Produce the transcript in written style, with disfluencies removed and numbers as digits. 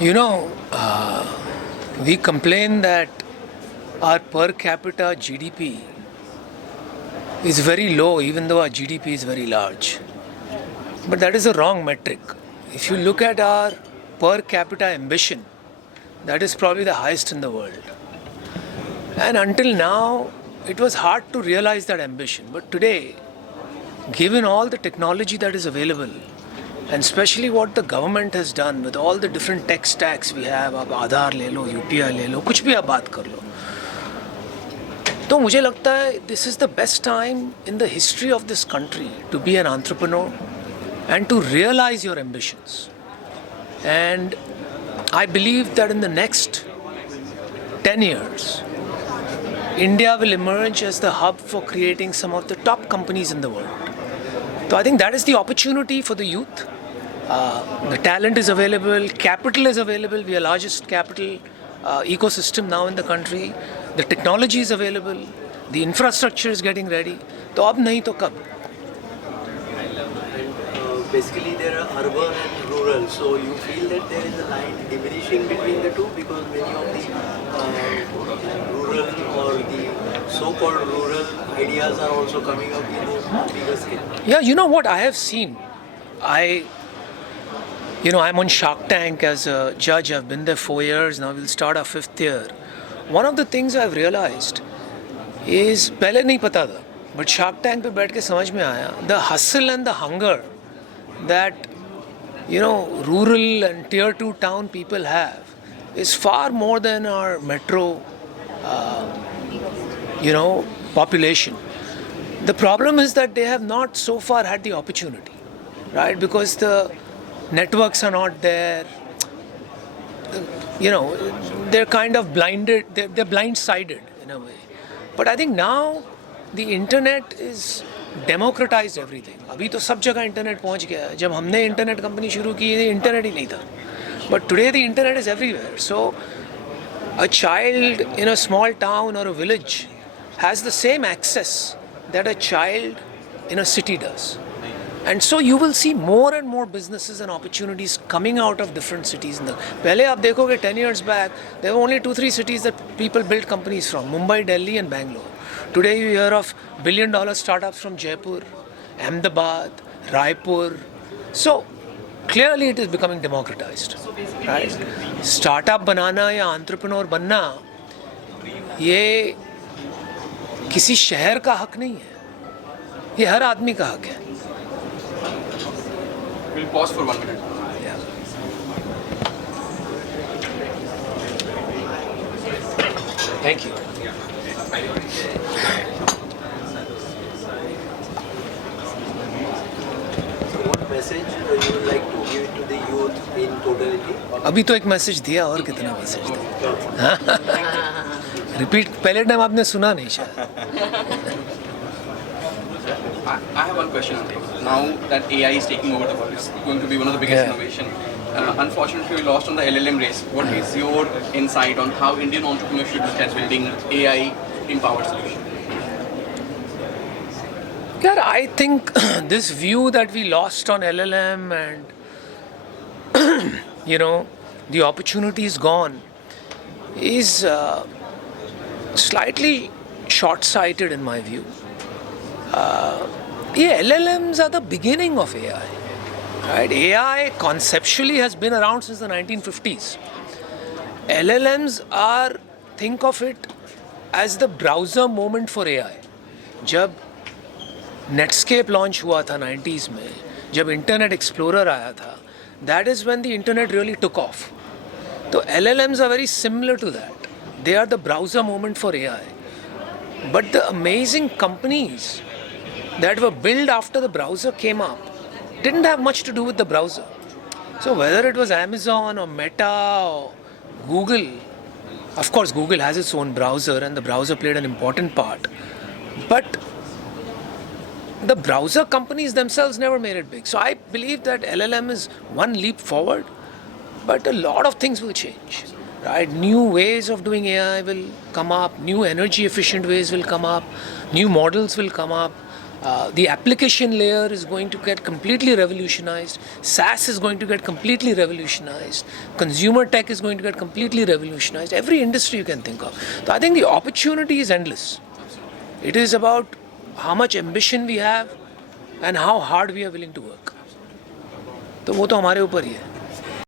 You know, we complain that our per capita GDP is very low, even though our GDP is very large. But that is a wrong metric. If you look at our per capita ambition, that is probably the highest in the world. And until now, it was hard to realize that ambition. But today, given all the technology that is available, and especially what the government has done with all the different tech stacks we have, आप आधार ले लो, UPI ले लो, कुछ भी आप बात कर लो, तो मुझे लगता है this is the best time in the history of this country to be an entrepreneur and to realize your ambitions. And I believe that in the next 10 years, India will emerge as the hub for creating some of the top companies in the world. So I think that is the opportunity for the youth. The talent is available, capital is available. We are largest capital ecosystem now in the country. The technology is available. The infrastructure is getting ready. तो अब नहीं तो कब? Basically, there are urban and rural. So you feel that there is a line diminishing between the two because many of the rural or the so-called rural ideas are also coming up in a bigger scale. Yeah, you know what I have seen? I'm on Shark Tank as a judge. I've been there 4 years. Now we'll start our 5th year. One of the things I've realized is, पहले नहीं पता था, but Shark Tank पे बैठ के समझ में आया, the hustle and the hunger that rural and tier 2 town people have is far more than our metro population. The problem is that they have not so far had the opportunity, right? Because the networks are not there. They're kind of blinded, they're blind-sided in a way. But I think now the internet is democratized everything. अभी तो सब जगह internet पहुंच गया है. जब हमने internet company शुरू की थी, इंटरनेट ही नहीं था. But today the internet is everywhere. So a child in a small town or a village has the same access that a child in a city does. And so you will see more and more businesses and opportunities coming out of different cities. पहले आप देखोगे 10 years back, there were only 2-3 cities that people built companies from, Mumbai, Delhi and Bangalore. Today you hear of billion-dollar startups from Jaipur, Ahmedabad, Raipur. So clearly it is becoming democratized. Right? Startup बनाना या entrepreneur बनना, ये किसी शहर का हक नहीं है. ये हर आदमी का हक है. We'll pause for 1 minute. Yeah. Thank you. What message you would like to give to the youth in totality? अभी तो एक मैसेज दिया, और कितना मैसेज दिया? रिपीट, पहले टाइम आपने सुना नहीं शायद. I have one question. Now that AI is taking over the world, it's going to be one of the biggest innovation. Unfortunately, we lost on the LLM race. What is your insight on how Indian entrepreneurs should look at building AI-empowered solution? Yeah, I think this view that we lost on LLM and the opportunity is gone is slightly short-sighted in my view. LLMs are the beginning of AI. Right? AI conceptually has been around since the 1950s. LLMs are, think of it as the browser moment for AI. जब Netscape launch हुआ था 90s में, जब Internet Explorer आया था, that is when the internet really took off. So LLMs are very similar to that. They are the browser moment for AI. But the amazing companies that were built after the browser came up didn't have much to do with the browser. So whether it was Amazon or Meta or Google, of course Google has its own browser and the browser played an important part. But the browser companies themselves never made it big. So I believe that LLM is one leap forward, but a lot of things will change. Right? New ways of doing AI will come up, new energy efficient ways will come up, new models will come up. The application layer is going to get completely revolutionized. SaaS is going to get completely revolutionized. Consumer tech is going to get completely revolutionized. Every industry you can think of. So I think the opportunity is endless. It is about how much ambition we have and how hard we are willing to work. तो वो तो हमारे ऊपर ही है.